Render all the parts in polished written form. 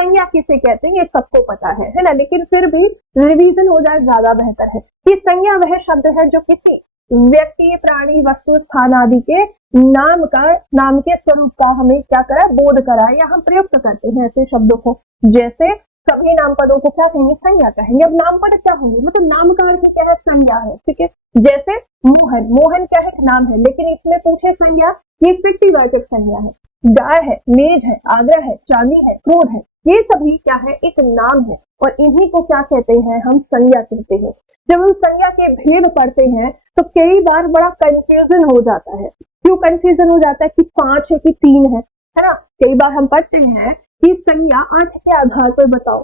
संज्ञा किसे कहते हैं ये सबको पता है ना, लेकिन फिर भी रिवीजन हो जाए ज्यादा बेहतर है कि संज्ञा वह शब्द है जो किसी व्यक्ति, प्राणी, वस्तु, स्थान आदि के नाम के स्वरूप का हमें क्या करा, बोध कराए या हम प्रयुक्त करते हैं ऐसे शब्दों को। जैसे सभी नामपदों को क्या कहेंगे, संज्ञा कहेंगे। अब नामपद क्या होंगे, मतलब नाम का अर्थ क्या है, संज्ञा है, ठीक है। जैसे मोहन, मोहन क्या है, एक नाम है, लेकिन इसमें पूछे संज्ञा, ये व्यक्तिवाचक संज्ञा है। गाय है, मेज है, आगरा है, चांदी है, क्रोध है, ये सभी क्या है, एक नाम है और इन्हीं को क्या कहते हैं, हम संज्ञा कहते हैं। जब हम संज्ञा के भेद पढ़ते हैं तो कई बार बड़ा कंफ्यूजन हो जाता है। क्यों कंफ्यूजन हो जाता है कि 5 है कि 3 है ना। कई बार हम पढ़ते हैं कि संज्ञा अर्थ के आधार पर बताओ,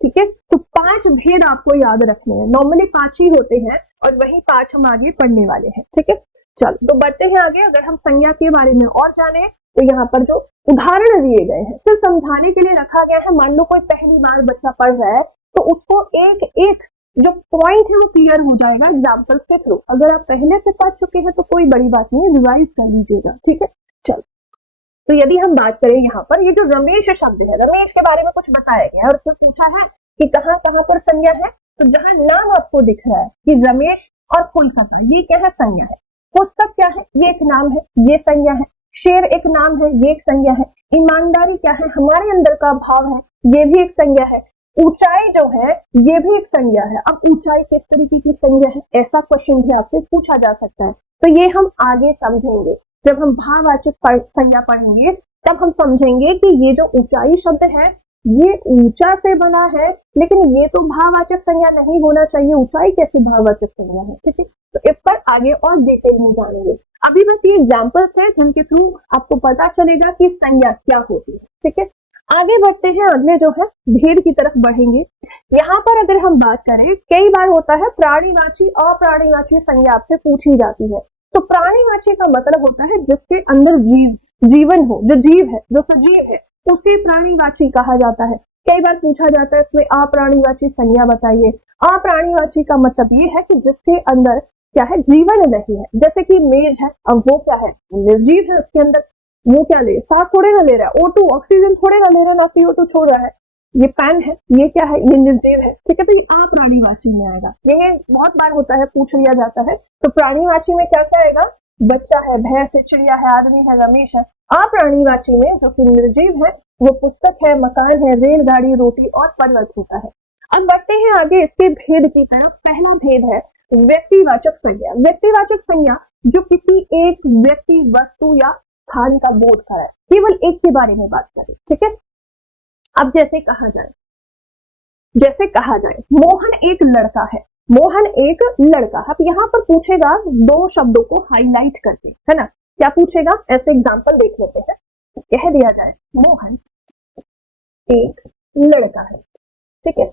ठीक है। तो 5 भेद आपको याद रखने हैं, नॉर्मली 5 ही होते हैं और वही 5 हम आगे पढ़ने वाले हैं, ठीक है। चलो तो बढ़ते हैं आगे। अगर हम संज्ञा के बारे में और जाने तो यहाँ पर जो उदाहरण दिए गए हैं सिर्फ समझाने के लिए रखा गया है। मान लो कोई पहली बार बच्चा पढ़ रहा है तो उसको एक एक जो पॉइंट है वो क्लियर हो जाएगा एग्जाम्पल्स के थ्रू। अगर आप पहले से पढ़ चुके हैं तो कोई बड़ी बात नहीं है, रिवाइज कर लीजिएगा, ठीक है। चलो तो यदि हम बात करें यहाँ पर ये जो रमेश शब्द है, रमेश के बारे में कुछ बताया गया है और उसमें पूछा है कि कहाँ कहाँ पर संज्ञा है। तो जहाँ नाम आपको दिख रहा है कि रमेश और कोलकाता, ये क्या है, संज्ञा है। पुस्तक क्या है, ये एक नाम है, ये संज्ञा है। शेर एक नाम है, ये एक संज्ञा है। ईमानदारी क्या है, हमारे अंदर का भाव है, ये भी एक संज्ञा है। ऊंचाई जो है ये भी एक संज्ञा है। अब ऊंचाई किस तरीके की संज्ञा है, ऐसा क्वेश्चन भी आपसे पूछा जा सकता है। तो ये हम आगे समझेंगे, जब हम भाववाचक संज्ञा पढ़ेंगे तब हम समझेंगे कि ये जो ऊंचाई शब्द है ये ऊंचा से बना है, लेकिन ये तो भाववाचक संज्ञा नहीं होना चाहिए। ऊंचाई कैसी भाववाचक संज्ञा है, ठीक है। तो इस पर आगे और डिटेल में जानेंगे। अभी बस ये एग्जाम्पल्स है जिनके थ्रू आपको पता चलेगा कि संज्ञा क्या होती है, ठीक है। आगे बढ़ते हैं, अगले जो है भेद की तरफ बढ़ेंगे। यहाँ पर अगर हम बात करें, कई बार होता है प्राणीवाची अप्राणीवाची संज्ञा आपसे पूछी जाती है। तो प्राणीवाची का मतलब होता है जिसके अंदर जीवन हो, जो जीव है, जो सजीव है, उसे प्राणीवाची कहा जाता है। कई बार पूछा जाता है इसमें अप्राणीवाची संज्ञा बताइए। अप्राणीवाची का मतलब ये है कि जिसके अंदर क्या है, जीवन नहीं है। जैसे कि मेज है, अब वो क्या है, निर्जीव है, उसके अंदर वो क्या ले, सांस थोड़े ना ले रहा है, O2 ऑक्सीजन थोड़े ना ले रहा है, ना CO2 छोड़ रहा है। ये पेन है, ये क्या है, ये निर्जीव है, ठीक है। तो ये अप्राणीवाची में आएगा। ये बहुत बार होता है, पूछ लिया जाता है। तो प्राणीवाची में क्या क्या आएगा, बच्चा है, भैंस है, चिड़िया है, आदमी है, रमेश है। अप्राणीवाची में जो कि निर्जीव है वो पुस्तक है, मकान है, रेलगाड़ी, रोटी और पर्वत होता है। अब बढ़ते हैं आगे इसके भेद की तरफ। पहला भेद है व्यक्तिवाचक संज्ञा। व्यक्तिवाचक संज्ञा जो किसी एक व्यक्ति, वस्तु या स्थान का बोध कराए, केवल एक के बारे में बात करें, ठीक है। अब जैसे कहा जाए मोहन एक लड़का है, मोहन एक लड़का। अब यहाँ पर पूछेगा 2 शब्दों को हाईलाइट करके, है ना। क्या पूछेगा, ऐसे एग्जांपल देख लेते हैं। कह दिया जाए मोहन एक लड़का है, ठीक है।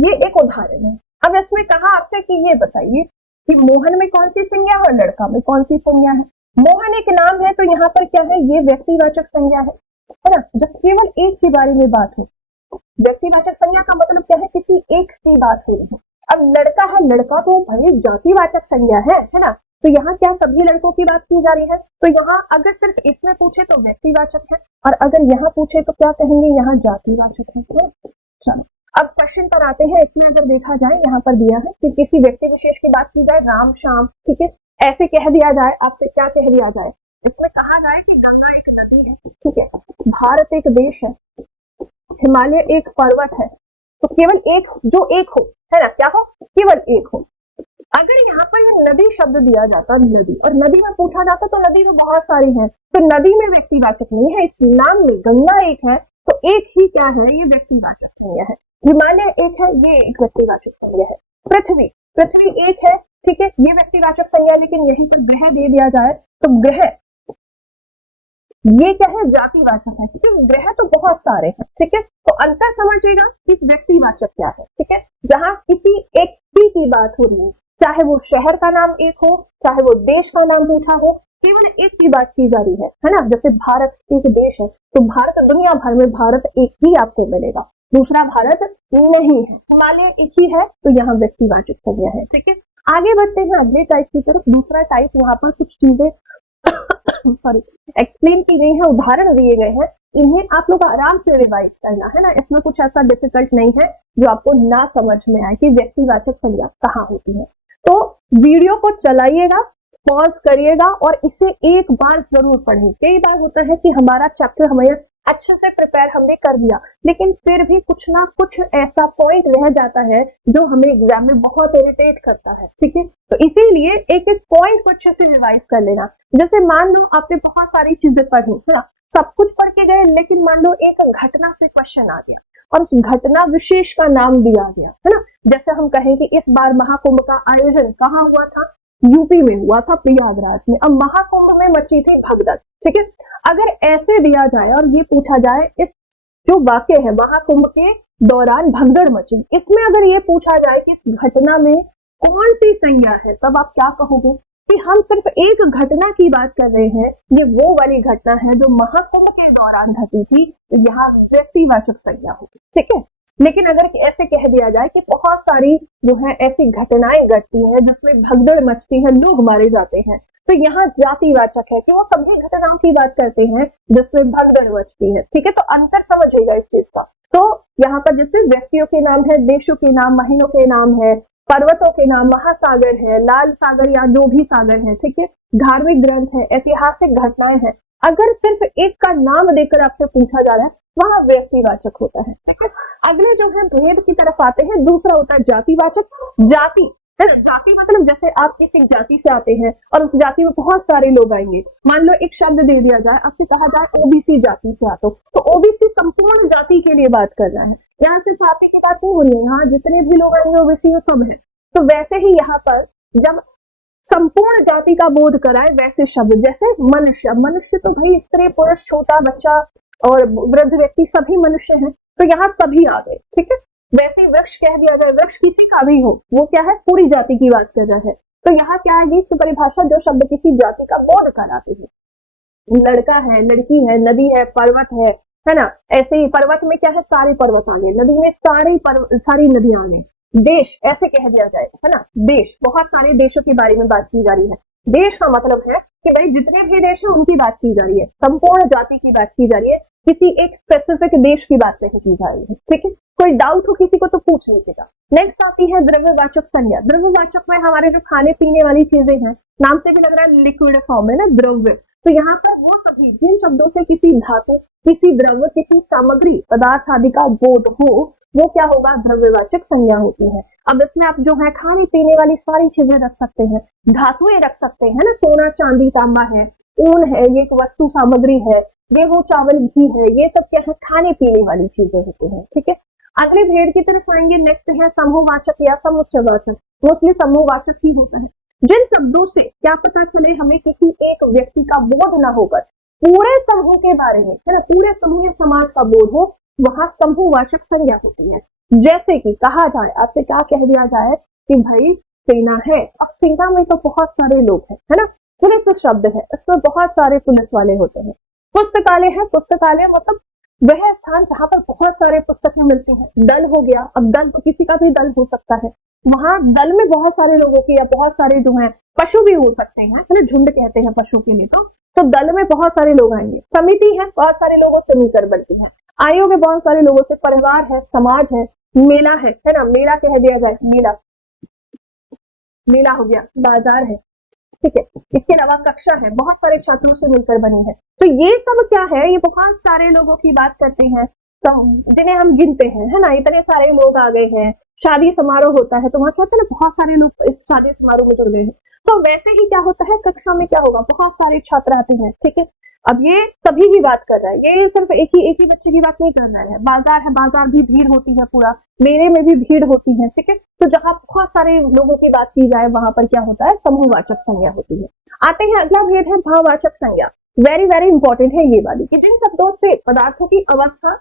ये एक उदाहरण है। अब इसमें कहा आपसे कि ये बताइए कि मोहन में कौन सी संज्ञा है और लड़का में कौन सी संज्ञा है। मोहन एक नाम है तो यहाँ पर क्या है, ये व्यक्तिवाचक संज्ञा है ना, जब केवल एक के बारे में बात हो। व्यक्तिवाचक संज्ञा का मतलब क्या है, किसी एक की बात हो रही है। अब लड़का है, लड़का तो भाई जातिवाचक संज्ञा है ना। तो यहाँ क्या सभी लड़कों की बात की जा रही है। तो यहाँ अगर सिर्फ इसमें पूछे तो व्यक्तिवाचक है, और अगर यहाँ पूछे तो क्या कहेंगे, यहाँ जातिवाचक है। चलो अब क्वेश्चन पर आते हैं। इसमें अगर देखा जाए, यहाँ पर दिया है कि किसी व्यक्ति विशेष की बात की जाए, राम श्याम, ठीक है, ऐसे कह दिया जाए, आपसे क्या कह दिया जाए। इसमें कहा जाए कि गंगा एक नदी है, ठीक है, भारत एक देश है, हिमालय एक पर्वत है। तो केवल एक, जो एक हो, है ना, क्या हो, केवल एक हो। अगर यहाँ पर नदी शब्द दिया जाता, नदी, और नदी में पूछा जाता तो नदी तो बहुत सारी है, तो नदी में व्यक्तिवाचक नहीं है। इस नाम में गंगा एक है तो एक ही क्या है, ये व्यक्तिवाचक संज्ञा है। हिमालय एक है, ये एक व्यक्तिवाचक संज्ञा है। पृथ्वी एक है, ठीक है, ये व्यक्तिवाचक संज्ञा। लेकिन यहीं पर ग्रह दे दिया जाए तो ग्रह ये क्या है, जातिवाचक है, क्योंकि ग्रह तो बहुत सारे हैं, ठीक है। तो अंतर समझिएगा कि व्यक्तिवाचक क्या है, ठीक है। जहां किसी एक की बात हो रही है, चाहे वो शहर का नाम एक हो, चाहे वो देश का नाम पूछा हो, केवल एक की बात की जा रही है ना। जैसे भारत एक देश है तो भारत, दुनिया भर में भारत एक ही आपको मिलेगा, दूसरा भारत नहीं है। हिमालय एक ही है तो यहाँ व्यक्तिवाचक संज्ञा है, ठीक है। आगे बढ़ते हैं अगले टाइप की तरफ। दूसरा टाइप, यहाँ पर कुछ चीजें सॉरी एक्सप्लेन की गई है, उदाहरण दिए गए हैं। इन्हें आप लोग आराम से रिवाइज करना है ना, इसमें कुछ ऐसा डिफिकल्ट नहीं है जो आपको ना समझ में आए कि व्यक्तिवाचक संज्ञा कहाँ होती है। तो वीडियो को चलाइएगा, पॉज करिएगा और इसे एक बार जरूर पढ़ें। कई बार होता है कि हमारा चैप्टर हमें अच्छे से प्रिपेयर हमने कर दिया, लेकिन फिर भी कुछ ना कुछ ऐसा पॉइंट रह जाता है जो हमें एग्जाम में बहुत इरिटेट करता है, ठीक है। तो इसीलिए एक एक पॉइंट को अच्छे से रिवाइज कर लेना। जैसे मान लो आपने बहुत सारी चीजें पढ़ी है ना, सब कुछ पढ़ के गए, लेकिन मान लो एक घटना से क्वेश्चन आ गया और उस घटना विशेष का नाम दिया गया है ना। जैसे हम कहें कि इस बार महाकुंभ का आयोजन कहाँ हुआ था, यूपी में हुआ था, प्रयागराज में। अब महाकुंभ में मची थी भगदड़, ठीक है। अगर ऐसे दिया जाए और ये पूछा जाए इस जो वाक्य है महाकुंभ के दौरान भगदड़ मची, इसमें अगर ये पूछा जाए कि इस घटना में कौन सी संज्ञा है, तब आप क्या कहोगे कि हम सिर्फ एक घटना की बात कर रहे हैं, ये वो वाली घटना है जो महाकुंभ के दौरान घटी थी, तो यहाँ व्यक्तिवाचक संज्ञा होगी, ठीक है। लेकिन अगर ऐसे कह दिया जाए कि बहुत सारी जो है ऐसी घटनाएं घटती हैं जिसमें भगदड़ मचती है, लोग मारे जाते हैं, तो यहाँ जातिवाचक है कि वो सभी घटनाओं की बात करते हैं जिसमें भगदड़ मचती है, ठीक है। तो अंतर समझिएगा इस चीज का। तो यहाँ पर जैसे व्यक्तियों के नाम है, देशों के नाम, महीनों के नाम है, पर्वतों के नाम, महासागर है, लाल सागर या जो भी सागर है, ठीक है, धार्मिक ग्रंथ है, ऐतिहासिक घटनाएं हैं, अगर सिर्फ एक का नाम देकर आपसे पूछा जा रहा है वहां व्यक्तिवाचक होता है, ठीक है। अगले जो है भेद की तरफ आते हैं, दूसरा होता है जातिवाचक। जाति है ना, जाति मतलब जैसे आप एक जाति से आते हैं और उस जाति में बहुत सारे लोग आएंगे। मान लो एक शब्द दे दिया जाए, आपको कहा जाए ओबीसी जाति से आते हो, तो ओबीसी संपूर्ण जाति के लिए बात कर रहा है, यहाँ सिर्फ जाति की बात नहीं हो रही है, यहाँ जितने भी लोग आएंगे ओबीसी वो सब है। तो वैसे ही यहाँ पर जब संपूर्ण जाति का बोध कराए वैसे शब्द, जैसे मनुष्य, मनुष्य तो भाई स्त्री पुरुष छोटा बच्चा और वृद्ध व्यक्ति सभी मनुष्य हैं, तो यहाँ सभी आ गए, ठीक है। वैसे वृक्ष कह दिया जाए, वृक्ष किसी का भी हो, वो क्या है, पूरी जाति की बात कर रहा है, तो यहाँ क्या आएगी इसकी परिभाषा, जो शब्द किसी जाति का बोध कराते हैं। लड़का है, लड़की है, नदी है, पर्वत है ना। ऐसे ही पर्वत में क्या है, सारे पर्वत आ गए, नदी में सारी नदियां आ गई। देश ऐसे कह दिया जाए, है ना, देश, बहुत सारे देशों के बारे में बात की जा रही है। देश का मतलब है कि भाई जितने भी देश हैं उनकी बात की जा रही है, संपूर्ण जाति की बात की जा रही है, किसी एक स्पेसिफिक देश की बात नहीं की जा रही है, ठीक है। कोई डाउट हो किसी को तो पूछ लीजिएगा। नेक्स्ट आती है द्रव्यवाचक संज्ञा। द्रव्यवाचक में हमारे जो खाने पीने वाली चीजें हैं, नाम से भी लग रहा है लिक्विड फॉर्म है ना, द्रव्य, तो यहाँ पर वो सभी जिन शब्दों से किसी धातु, किसी द्रव्य, किसी सामग्री, पदार्थ आदि का बोध हो, वो क्या होगा, द्रव्यवाचक संज्ञा होती है। अब इसमें आप जो है खाने पीने वाली सारी चीजें रख सकते हैं, धातुएं रख सकते हैं ना, सोना चांदी तांबा है, ऊन है, ये एक वस्तु सामग्री है, गेहूं चावल घी है, ये सब क्या है, खाने पीने वाली चीजें होती हैं, ठीक है। अगले भेद की तरफ आएंगे, नेक्स्ट है समूहवाचक या समुच्चयवाचक। मोस्टली समूहवाचक ही होता है, जिन शब्दों से क्या पता चले हमें किसी एक व्यक्ति का बोध ना होकर पूरे समूह के बारे में, है ना, पूरे समूह या समाज का बोध हो, वहां समूहवाचक संज्ञा होती है। जैसे कि कहा जाए, आपसे क्या कह दिया जाए कि भाई सेना है, अब सेना में तो बहुत सारे लोग हैं, है ना, पुलिस शब्द है, इसमें बहुत सारे पुलिस वाले होते हैं। पुस्तकालय है, पुस्तकालय मतलब वह स्थान जहां पर बहुत सारे पुस्तकें मिलती हैं। दल हो गया, अब दल तो किसी का भी दल हो सकता है, वहां दल में बहुत सारे लोगों की, या बहुत सारे जो है पशु भी हो सकते हैं, है ना, झुंड कहते हैं पशु के लिए, तो दल में बहुत सारे लोग आएंगे। समिति है, बहुत सारे लोगों से मिलकर बनती है। आयोग है, बहुत सारे लोगों से, परिवार है, समाज है, मेला है ना, मेला कह दिया जाए, मेला हो गया, बाजार है, ठीक है। इसके अलावा कक्षा है, बहुत सारे छात्रों से मिलकर बनी है। तो ये सब क्या है, ये बहुत सारे लोगों की बात करते हैं, तो जिन्हें हम गिनते हैं, है ना, इतने सारे लोग आ गए हैं। शादी समारोह होता है तो वहां कहते हैं ना, बहुत सारे लोग इस शादी समारोह में जुड़ गए हैं। तो वैसे ही क्या होता है, कक्षा में क्या होगा, बहुत सारे छात्र आते हैं, ठीक है। अब ये सभी की बात कर रहा है, ये सिर्फ एक ही बच्चे की बात नहीं कर रहा है। बाजार है, बाजार भी भीड़ होती है, पूरा मेले में भी भीड़ होती है, ठीक है। तो जहां बहुत सारे लोगों की बात की जाए वहां पर क्या होता है, समूहवाचक संज्ञा होती है। आते हैं अगला भेद है भाववाचक संज्ञा। वेरी वेरी इंपॉर्टेंट है ये वाली, कि जिन शब्दों से पदार्थों की अवस्था,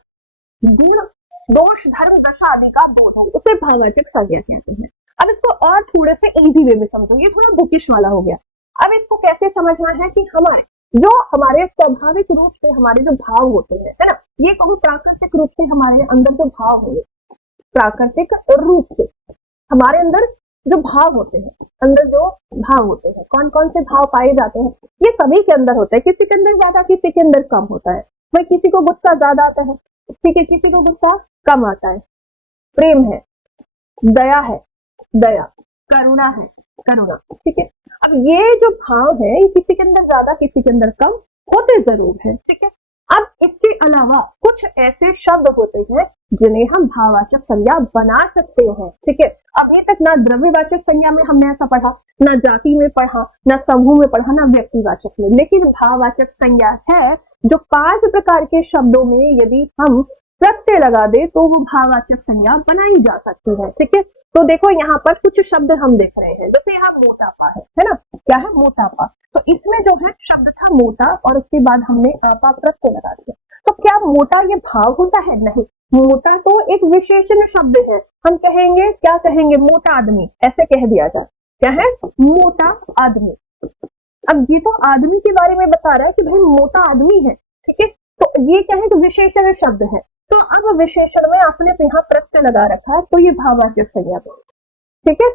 गुण, दोष, धर्म, दशा आदि का बोध हो, उसे भाववाचक संज्ञा कहते हैं। अब इसको और थोड़े से इजी वे में समझो, ये थोड़ा बुकिश वाला हो गया। अब इसको कैसे समझना है कि हमारे स्वाभाविक रूप से हमारे जो भाव होते हैं, है ना, ये कहूँ प्राकृतिक रूप से हमारे अंदर जो भाव होंगे, प्राकृतिक रूप से हमारे अंदर जो भाव होते हैं, अंदर जो भाव होते हैं, कौन कौन से भाव पाए जाते हैं, ये सभी के अंदर होते हैं, किसी के अंदर ज्यादा, किसी के अंदर कम होता है। भाई किसी को गुस्सा ज्यादा आता है, ठीक है, किसी को गुस्सा कम आता है, प्रेम है, दया है, दया, करुणा है, करुणा, ठीक है। अब ये जो भाव है ये किसी के अंदर ज्यादा किसी के अंदर कम होते जरूर है, ठीक है। अब इसके अलावा कुछ ऐसे शब्द होते हैं जिन्हें हम भाववाचक संज्ञा बना सकते हैं, ठीक है। अभी तक ना द्रव्यवाचक संज्ञा में हमने ऐसा पढ़ा, ना जाति में पढ़ा, ना समूह में पढ़ा, ना व्यक्तिवाचक में, लेकिन भाववाचक संज्ञा है जो 5 प्रकार के शब्दों में यदि हम प्रत्यय लगा दे तो वो भाववाचक संज्ञा बनाई जा सकती है, ठीक है। तो देखो यहाँ पर कुछ शब्द हम देख रहे हैं, जैसे यहाँ मोटापा है ना, क्या है मोटापा, तो इसमें जो है शब्द था मोटा और उसके बाद हमने आपा प्रत्यय लगा दिया। तो क्या मोटा ये भाव होता है? नहीं, मोटा तो एक विशेषण शब्द है, हम कहेंगे क्या कहेंगे, मोटा आदमी, ऐसे कह दिया जाए, क्या है, मोटा आदमी। अब ये तो आदमी के बारे में बता रहा है कि भाई मोटा आदमी है, ठीक है, तो ये क्या है, तो विशेषण शब्द है। तो अब विशेषण में आपने यहाँ प्रत्यय लगा रखा है तो ये भाववाचक संज्ञा, ठीक है।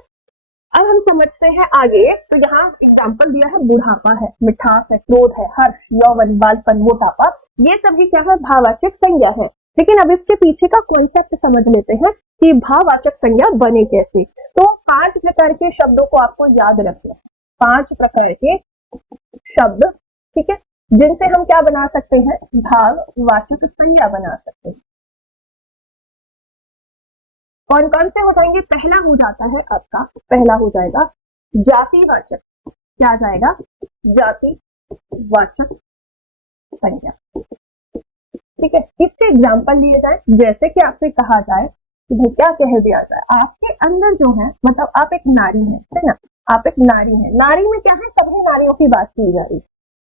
अब हम समझते हैं आगे, तो यहाँ एग्जाम्पल दिया है, बुढ़ापा है, मिठास है, क्रोध है, हर्ष, यौवन, बालपन, मोटापा, ये सभी क्या है, भाववाचक संज्ञा है। लेकिन अब इसके पीछे का कॉन्सेप्ट समझ लेते हैं कि भाववाचक संज्ञा बने कैसे। तो 5 प्रकार के शब्दों को आपको याद रखना है, 5 प्रकार के शब्द, ठीक है, जिनसे हम क्या बना सकते हैं, भाववाचक संज्ञा बना सकते हैं। कौन कौन से हो जाएंगे? पहला हो जाता है आपका, पहला हो जाएगा जातिवाचक, क्या आ जाएगा, जातिवाचक संज्ञा, ठीक है। इसके एग्जाम्पल लिए जाए, जैसे कि आपसे कहा जाए कि भाई क्या कह दिया जाए, आपके अंदर जो है, मतलब आप एक नारी है ना, आप एक नारी है, नारी में क्या है, सभी नारियों की बात की जा रही,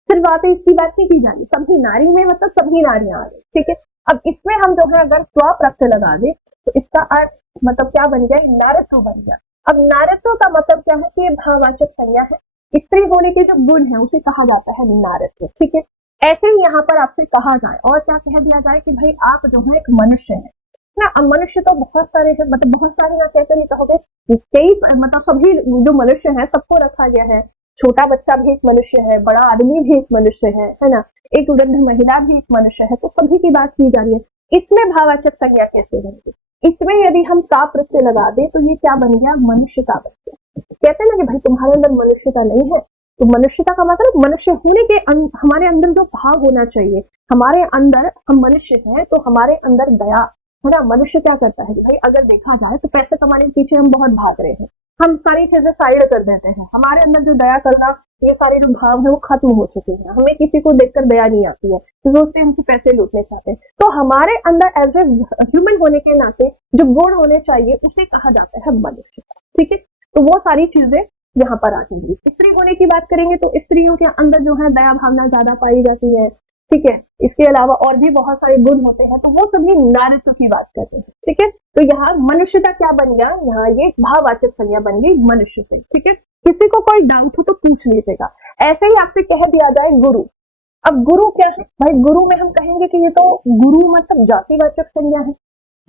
सिर्फ आप इसकी बात नहीं की जा रही, सभी नारी में मतलब सभी नारियां आ रही, ठीक है। अब इसमें हम जो है अगर स्व प्रत्यय लगा दे तो इसका अर्थ मतलब क्या बन गया, नारत्व बन गया। अब नारत्व का मतलब क्या है कि ये भाववाचक संज्ञा है, स्त्री होने के जो गुण है उसे कहा जाता है नारत्व, ठीक है। ऐसे ही यहाँ पर आपसे कहा जाए और क्या कह दिया जाए कि भाई आप जो है एक मनुष्य है ना। अब मनुष्य तो बहुत सारे है, मतलब बहुत सारे ना, कैसे नहीं कहोगे, कई, मतलब सभी जो मनुष्य है सबको रखा गया है, छोटा बच्चा भी एक मनुष्य है, बड़ा आदमी भी एक मनुष्य है ना, एक वृद्ध महिला भी एक मनुष्य है, तो सभी की बात की जा रही है। इसमें भाववाचक संज्ञा कैसे बनेगी? इसमें यदि हम का प्रत्यय लगा दे तो ये क्या बन गया, मनुष्य का बन गया। कहते हैं ना कि भाई तुम्हारे अंदर मनुष्यता नहीं है, तो मनुष्यता का मतलब मनुष्य होने के हमारे अंदर जो भाव होना चाहिए, हमारे अंदर, हम मनुष्य हैं तो हमारे अंदर दया है ना। मनुष्य क्या करता है कि भाई अगर देखा जाए तो पैसे कमाने के पीछे हम बहुत भाग रहे हैं, हम सारी चीजें साइड कर देते हैं, हमारे अंदर जो दया करना, ये सारे जो भाव है वो खत्म हो चुके हैं, हमें किसी को देखकर दया नहीं आती है, तो सोचते हैं हमसे पैसे लूटने चाहते हैं। तो हमारे अंदर एज ए ह्यूमन होने के नाते जो गुण होने चाहिए उसे कहा जाता है मनुष्य, ठीक है। तो वो सारी चीजें यहाँ पर आ जाएंगी। स्त्री होने की बात करेंगे तो स्त्रियों के अंदर जो है दया भावना ज्यादा पाई जाती है, ठीक है। इसके अलावा और भी बहुत सारे गुण होते हैं, तो वो सभी नारित्व की बात करते हैं, ठीक है। तो यहाँ मनुष्य का क्या बन गया, यहाँ ये भाववाचक संज्ञा बन गई मनुष्य से, ठीक है। किसी को कोई डाउट हो तो पूछ लीजिएगा। ऐसे ही आपसे कह दिया जाए गुरु, अब गुरु क्या है भाई, गुरु में हम कहेंगे कि ये तो गुरु मतलब जातिवाचक संज्ञा है,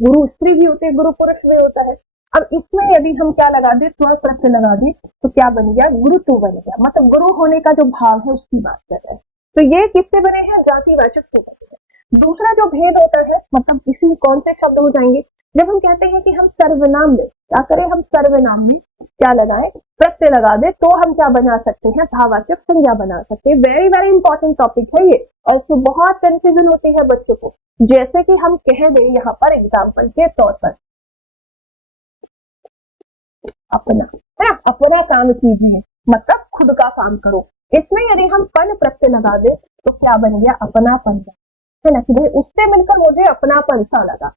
गुरु स्त्री भी होती है, गुरु पुरुष भी होता है। अब इसमें यदि हम क्या लगा दे, स्व प्रत्यय लगा दे तो क्या बन गया, गुरुत्व बन गया, मतलब गुरु होने का जो भाव है उसकी बात कर रहे हैं। तो ये किससे बने हैं, जातिवाचक से बने हैं। दूसरा जो भेद होता है, मतलब इसी कौन से शब्द हो जाएंगे, जब हम कहते हैं कि हम सर्वनाम में क्या करें, हम सर्वनाम में क्या लगाएं, प्रत्यय लगा दे तो हम क्या बना सकते हैं, भाववाचक संज्ञा बना सकते हैं। वेरी वेरी इंपॉर्टेंट टॉपिक है ये, और इसमें बहुत कंफ्यूजन होती है बच्चों को। जैसे कि हम कह दें यहाँ पर एग्जाम्पल के तौर पर, अपना है ना, अपना काम कीजिए मतलब खुद का काम करो, इसमें यदि हम पन प्रत्यय लगा दे तो क्या बन गया, अपनापन, है ना, कि भाई उससे मिलकर मुझे अपनापन सा लगा।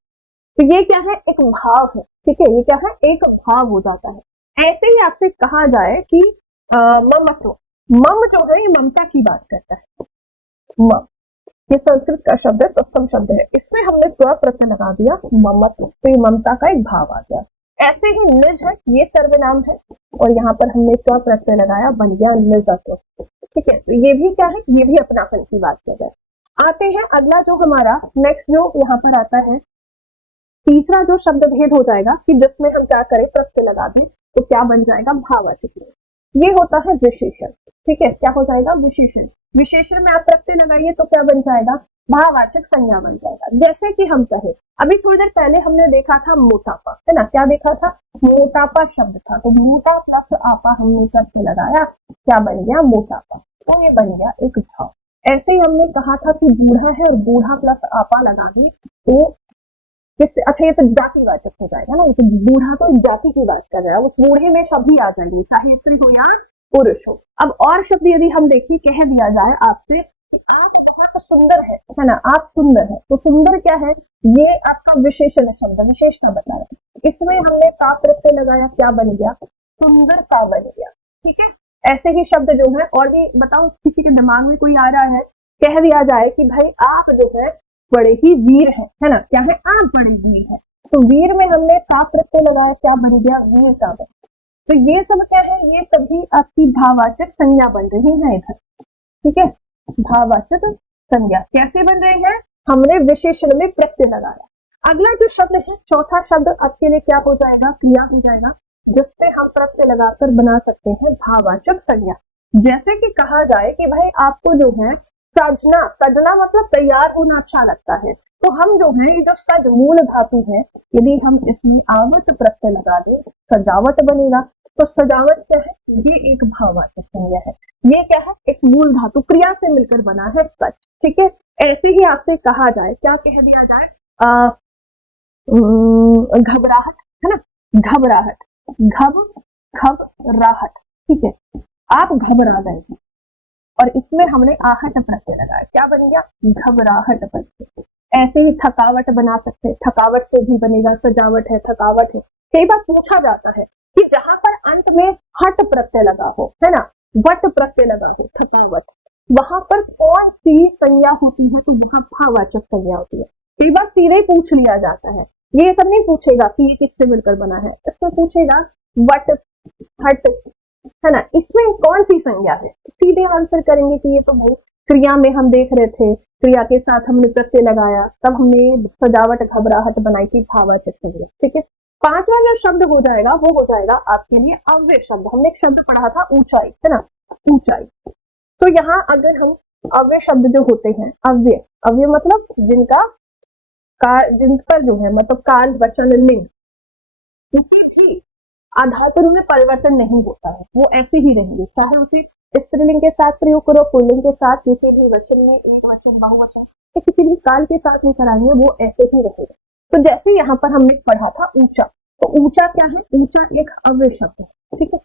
तो ये क्या है, एक भाव है, ठीक है, ये क्या है, एक भाव हो जाता है। ऐसे ही आपसे कहा जाए कि ममत्व, मम जो है ये ममता की बात करता है, मम ये संस्कृत का शब्द है, तत्सम शब्द है, इसमें हमने स्व प्रत्यय लगा दिया ममत्व, तो ये ममता का एक भाव आ गया। ऐसे ही निज है, ये सर्वनाम है और यहाँ पर हमने स्व प्रत्यय लगाया, बन गया निजत्व, ठीक है। तो ये भी क्या है, ये भी अपनापन की बात कर रहे हैं। आते हैं अगला जो हमारा नेक्स्ट जो यहाँ पर आता है, तीसरा जो शब्द भेद हो जाएगा कि जिसमें हम क्या करें, प्रत्यय लगा दें तो क्या बन जाएगा, भाववाचक। ये होता है विशेषण, ठीक है, क्या हो जाएगा, विशेषण। विशेषण में आप प्रत्यय लगाइए तो क्या बन जाएगा, भाववाचक संज्ञा बन जाएगा। जैसे कि हम कहे, अभी थोड़ी देर पहले हमने देखा था मोटापा, है ना, क्या देखा था, मोटापा शब्द था, तो मोटा प्लस आपा हमने करके लगाया, क्या बन गया, मोटापा, तो ये बन गया एक भाव। ऐसे ही हमने कहा था कि बूढ़ा है और बूढ़ा प्लस आपा लगाएंगे तो किससे, अच्छा ये तो जातिवाचक हो जाएगा ना, तो बूढ़ा तो जाति की बात कर रहा है, उस बूढ़े में सभी आ जाएंगे, चाहे स्त्री हो या पुरुष हो। अब और शब्द यदि हम देखिए, कह दिया जाए आपसे कि आप बहुत सुंदर है ना, आप सुंदर है, तो सुंदर क्या है, ये आपका विशेषण शब्द, विशेषता बता रहा है, इसमें हमने का प्रत्यय लगाया, क्या बन गया, सुंदर का बन गया। ठीक है, ऐसे ही शब्द जो है, और भी बताओ किसी के दिमाग में कोई आ रहा है, कह दिया जाए कि भाई आप जो है बड़े ही वीर है ना, क्या है, आप बड़े वीर है, तो वीर में हमने का प्रत्यय लगाया, क्या बन गया, वीर का बन। तो ये सब क्या है, ये सभी आपकी भाववाचक संज्ञा बन रही है इधर। ठीक है, भाववाचक संज्ञा कैसे बन रही है, हमने विशेषण में प्रत्यय लगाया। अगला जो शब्द है, चौथा शब्द आपके लिए क्या हो जाएगा, क्रिया हो जाएगा, जिससे हम प्रत्यय लगाकर बना सकते हैं भाववाचक संज्ञा। जैसे कि कहा जाए कि भाई आपको जो है सजना, सजना मतलब तैयार होना अच्छा लगता है, तो हम जो है ये जो सज मूल धातु है, यदि हम इसमें आवट प्रत्यय लगा दें, सजावट बनेगा, तो सजावट क्या है, ये एक भाववाचक संज्ञा है, ये क्या है, एक मूल धातु क्रिया से मिलकर बना है सच। ठीक है, ऐसे ही आपसे कहा जाए, क्या कह दिया जाए, घबराहट, है ना, घबराहट, घबराहट, ठीक है, आप घबरा गए, और इसमें हमने आहट प्रत्यय लगाया, क्या बन गया, घबराहट प्रत्यय। ऐसे ही थकावट बना सकते हैं, थकावट से भी बनेगा, सजावट है, थकावट है। कई बार पूछा जाता है कि जहां पर अंत में हट प्रत्यय लगा हो, है ना, वट प्रत्यय लगा हो, थकावट, वहां पर कौन सी संज्ञा होती है, तो वहां भाववाचक संज्ञा होती है। कई बार सीधे ही पूछ लिया जाता है, ये सब नहीं पूछेगा कि ये किससे मिलकर बना है, इसमें पूछेगा वट, हट, है ना, इसमें कौन सी संज्ञा है, सीधे आंसर करेंगे कि ये तो भाई क्रिया में हम देख रहे थे, क्रिया के साथ हमने प्रत्यय लगाया, तब हमने सजावट घबराहट बनाई थी, भाववाचक संज्ञा। ठीक है, पांचवा जो शब्द हो जाएगा वो हो जाएगा आपके लिए अव्यय शब्द। हमने एक शब्द पढ़ा था ऊंचाई, है ना, ऊंचाई, तो यहाँ अगर हम अव्यय शब्द जो होते हैं, अव्यय, अव्यय मतलब जिनका जिन पर जो है मतलब काल वचन लिंग किसी भी आधातुर में परिवर्तन नहीं होता है, वो ऐसे ही रहेंगे, चाहे उसे स्त्रीलिंग के साथ प्रयोग करो, पुल्लिंग के साथ, किसी भी वचन में, एक वचन, बहुवचन, या किसी भी काल के साथ लेकर आएंगे, वो ऐसे ही रहेगा। तो जैसे यहाँ पर हमने पढ़ा था ऊंचा, तो ऊंचा क्या है, ऊंचा एक अव्यय शब्द है। ठीक है,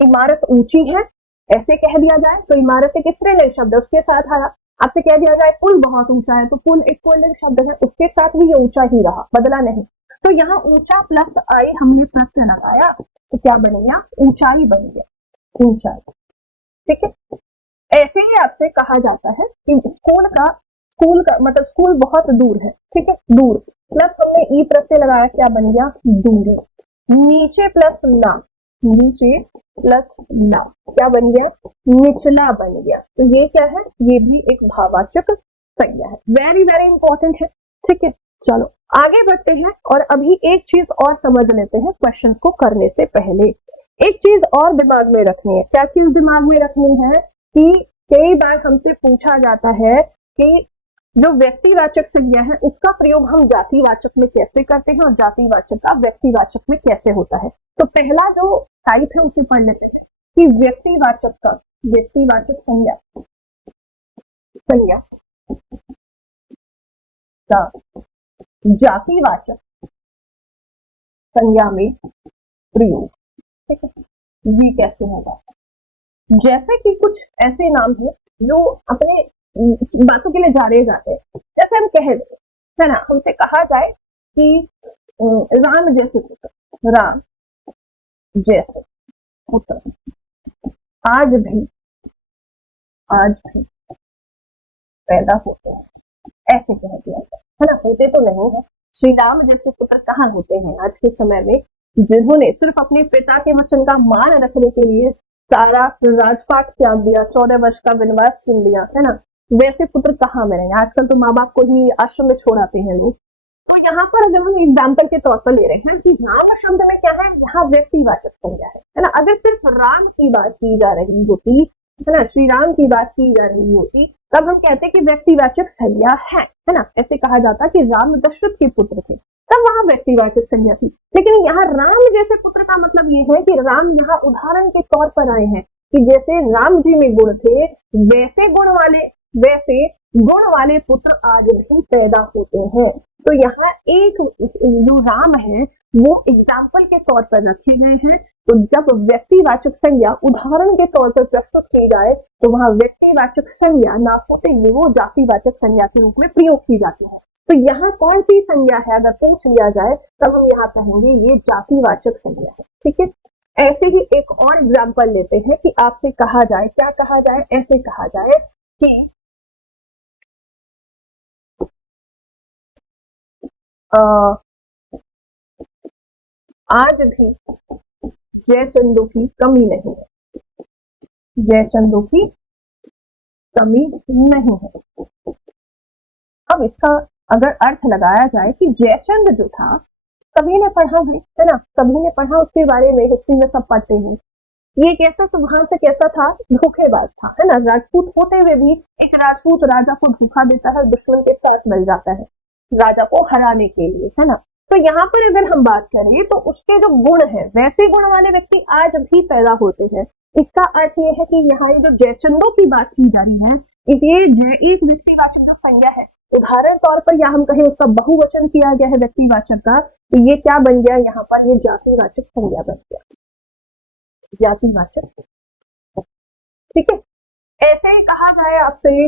इमारत ऊंची है, ऐसे कह दिया जाए तो इमारत एक स्त्रीलिंग शब्द है, उसके साथ आया। आपसे कह दिया जाए पुल बहुत ऊंचा है, तो पुल एक पुल्लिंग शब्द है, उसके साथ भी ये ऊंचा ही रहा, बदला नहीं। तो यहाँ ऊंचा प्लस आई हमने प्रत्यय लगाया, तो क्या बन गया, ऊंचाई बन गया, ऊंचाई। ठीक है, ऐसे ही आपसे कहा जाता है कि स्कूल का मतलब स्कूल बहुत दूर है। ठीक है, दूर प्लस हमने ई प्रत्यय लगाया, क्या बन गया, दूरी। नीचे प्लस ना, नीचे प्लस ना, क्या बन गया, निचला बन गया। तो ये क्या है, ये भी एक भाववाचक संज्ञा है, वेरी वेरी इंपॉर्टेंट है। ठीक है, चलो आगे बढ़ते हैं, और अभी एक चीज और समझ लेते हैं क्वेश्चन को करने से पहले। एक चीज और दिमाग में रखनी है, क्या चीज दिमाग में रखनी है कि कई बार हमसे पूछा जाता है कि जो व्यक्तिवाचक संज्ञा है उसका प्रयोग हम जातिवाचक में कैसे करते हैं और जातिवाचक का व्यक्तिवाचक में कैसे होता है। तो पहला जो टाइप है उसे पढ़ लेते हैं कि व्यक्तिवाचक संज्ञा का जातिवाचक संज्ञा में प्रयोग। ठीक है, ये कैसे होगा, जैसे कि कुछ ऐसे नाम है जो अपने बातों के लिए जाने जाते हैं, जैसे हम कह दें, है ना, हमसे कहा जाए कि राम जैसे पुत्र, राम जैसे पुत्र आज भी पैदा होते हैं, ऐसे कह दिया है ना, होते तो नहीं है। श्री राम जैसे पुत्र कहाँ होते हैं आज के समय में, जिन्होंने सिर्फ अपने पिता के वचन का मान रखने के लिए सारा राजपाट त्याग दिया, 14 वर्ष का वनवास चुन लिया, है ना, वैसे पुत्र कहाँ मिलेंगे। आजकल तो माँ बाप को ही आश्रम में छोड़ आते हैं लोग। तो यहाँ पर अगर हम एग्जाम्पल के तौर पर ले रहे हैं कि राम शब्द में क्या है, यहाँ व्यक्तिवाचक संज्ञा है ना। अगर सिर्फ राम की बात की जा रही होती, है ना, श्री राम की बात की जा रही होती, तब हम कहते हैं कि व्यक्तिवाचक संज्ञा है ना। ऐसे कहा जाता कि राम दशरथ के पुत्र थे, तब वहां व्यक्तिवाचक संज्ञा थी। लेकिन यहाँ राम जैसे पुत्र का मतलब ये है कि राम यहाँ उदाहरण के तौर पर आए हैं कि जैसे राम जी में गुण थे वैसे गुण वाले पुत्र आज भी पैदा होते हैं। तो यहाँ एक जो राम है वो एग्जाम्पल के तौर पर रखे गए हैं। तो जब व्यक्तिवाचक संज्ञा उदाहरण के तौर पर प्रस्तुत की जाए तो वहां व्यक्तिवाचक संज्ञा ना होते हुए वो जातिवाचक संज्ञा के रूप में प्रयोग की जाती है। तो यहाँ कौन सी संज्ञा है अगर पूछ लिया जाए तब हम यहाँ कहेंगे ये जातिवाचक संज्ञा है। ठीक है, ऐसे ही एक और एग्जाम्पल लेते हैं कि आपसे कहा जाए, क्या कहा जाए, ऐसे कहा जाए कि आज भी जयचंदू की कमी नहीं है, जयचंदू की कमी नहीं है। अब इसका अगर अर्थ लगाया जाए कि जयचंद जो था, सभी ने पढ़ा है ना, सभी ने पढ़ा उसके बारे में, हिस्ट्री में सब पढ़ते हैं। ये कैसा स्वभाव से कैसा था, धोखेबाज था, है ना। राजपूत होते हुए भी एक राजपूत राजा को धोखा देता है, दुश्मन के साथ मिल जाता है राजा को हराने के लिए, है ना। तो यहाँ पर अगर हम बात करें तो उसके जो गुण है वैसे गुण वाले व्यक्ति आज भी पैदा होते हैं। इसका अर्थ ये है कि यहाँ ये जो जयचंदों की बात की जा रही है, ये एक व्यक्तिवाचक जो संज्ञा है, उदाहरण तौर पर या हम कहें उसका बहुवचन किया गया है व्यक्तिवाचक का, तो ये क्या बन गया यहाँ पर, ये जातिवाचक संज्ञा बन गया, जातिवाचक। ठीक है, ऐसे ही कहा जाए आपसे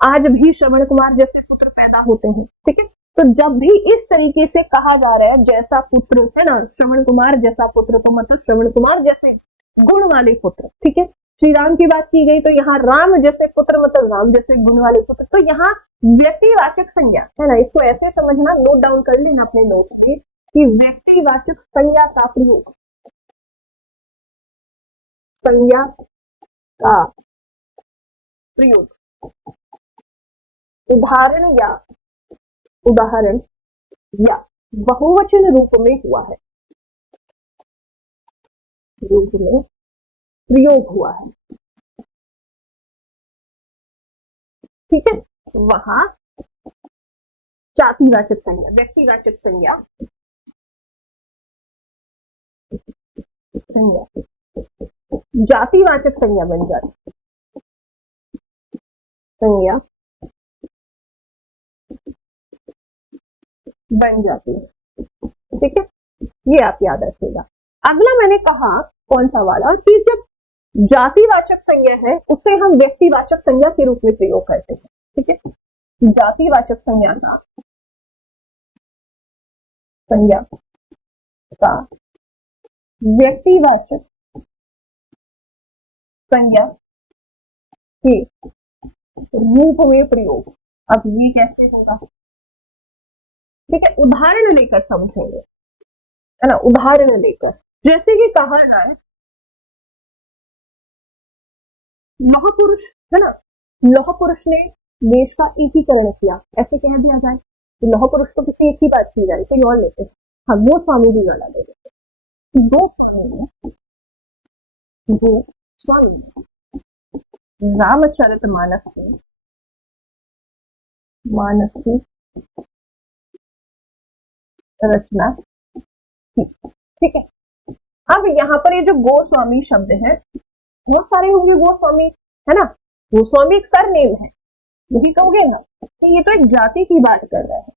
आज भी श्रवण कुमार जैसे पुत्र पैदा होते हैं। ठीक है, तो जब भी इस तरीके से कहा जा रहा है जैसा पुत्र, है ना, श्रवण कुमार जैसा पुत्र, तो मतलब श्रवण कुमार जैसे गुण वाले पुत्र। ठीक है, श्री राम की बात की गई तो यहाँ राम जैसे पुत्र मतलब राम जैसे गुण वाले पुत्र। तो यहाँ व्यक्तिवाचक संज्ञा, है ना, इसको ऐसे समझना, नोट डाउन कर लेना अपने नोट में कि व्यक्तिवाचक संज्ञा का प्रयोग, संज्ञा का प्रयोग उदाहरण या बहुवचन रूप में हुआ है, रूप में प्रयोग हुआ है। ठीक है, वहां जातिवाचक संज्ञा, व्यक्तिवाचक संज्ञा जातिवाचक संज्ञा बन जाती, संज्ञा बन जाती है। ठीक है, ये आप याद रखिएगा। अगला मैंने कहा कौन सा वाला कि जब जातिवाचक संज्ञा है उसे हम व्यक्तिवाचक संज्ञा के रूप में प्रयोग करते हैं। ठीक है, जातिवाचक संज्ञा का व्यक्तिवाचक संज्ञा के रूप में प्रयोग। अब ये कैसे होगा, ठीक है, उदाहरण लेकर समझेंगे, है ना, उदाहरण लेकर। जैसे कि कहा जाए लौह पुरुष, है ना, लौह पुरुष ने देश का एकीकरण किया, ऐसे कह दिया जाए तो लौह पुरुष तो किसी एक ही बात की जाए, कोई और लेते हैं। हाँ, गोस्वामी जी वाला ले लेते हैं। गोस्वामी रामचरितमानस की रचना की। ठीक है, अब यहाँ पर ये जो गोस्वामी शब्द है, बहुत सारे होंगे गोस्वामी, है ना, गोस्वामी एक सरनेम है, यही कहोगे ना, तो ये तो एक जाति की बात कर रहा है।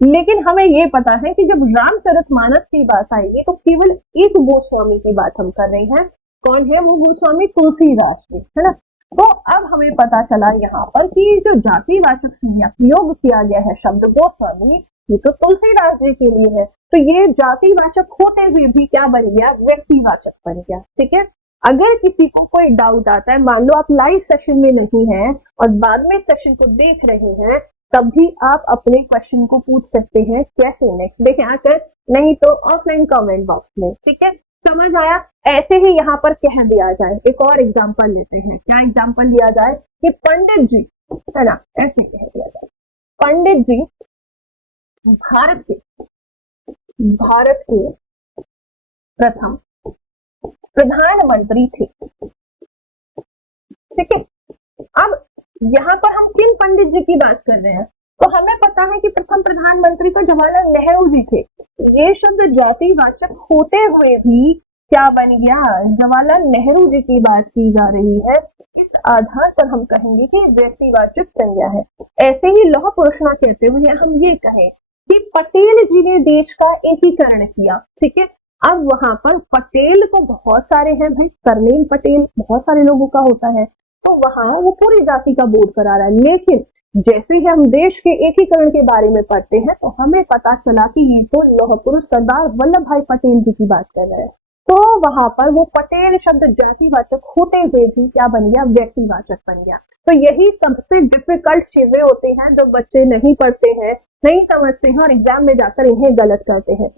लेकिन हमें ये पता है कि जब रामचरितमानस की बात आएगी तो केवल एक गोस्वामी की बात हम कर रहे हैं। कौन है वो गोस्वामी? तुलसीदास जी, है ना। तो अब हमें पता चला यहाँ पर कि जो जातिवाचक संज्ञा प्रयोग किया गया है शब्द गोस्वामी, ये तो तुलसीदास जी के लिए है। तो ये जातिवाचक होते हुए भी क्या बन गया? व्यक्तिवाचक बन गया। ठीक है, अगर किसी को कोई डाउट आता है, मान लो आप लाइव सेशन में नहीं है और बाद में सेशन को देख रहे हैं, तब भी आप अपने क्वेश्चन को पूछ सकते हैं। कैसे? नेक्स्ट देखें आकर, नहीं तो ऑफलाइन कमेंट बॉक्स में। ठीक है, समझ आया? ऐसे ही यहाँ पर कह दिया जाए, एक और एग्जांपल लेते हैं। क्या एग्जांपल लिया जाए कि पंडित जी, है ना, ऐसे कह दिया जाए, पंडित जी भारत के प्रथम प्रधानमंत्री थे। ठीक है, अब यहाँ पर हम किन पंडित जी की बात कर रहे हैं? तो हमें पता है कि प्रथम प्रधानमंत्री तो जवाहरलाल नेहरू जी थे। ये शब्द जातिवाचक होते हुए भी क्या बन गया? जवाहरलाल नेहरू जी की बात की जा रही है। इस आधार पर हम कहेंगे कि व्यक्तिवाचक संज्ञा है। ऐसे ही लौह पुरुष न कहते हुए हम ये कहें कि पटेल जी ने देश का एकीकरण किया, ठीक है। अब वहां पर पटेल तो बहुत सारे हैं भाई, सरनेम पटेल बहुत सारे लोगों का होता है, तो वहां वो पूरी जाति का बोध करा रहा है। लेकिन जैसे ही हम देश के एकीकरण के बारे में पढ़ते हैं तो हमें पता चला कि ये तो लौह पुरुष सरदार वल्लभ भाई पटेल जी की बात कर रहे हैं। तो वहां पर वो पटेल शब्द जातिवाचक होते हुए भी क्या बन गया? व्यक्तिवाचक बन गया। तो यही सबसे डिफिकल्ट चीजें होती हैं जो बच्चे नहीं पढ़ते हैं, नहीं समझते हैं और एग्जाम में जाकर इन्हें गलत करते हैं।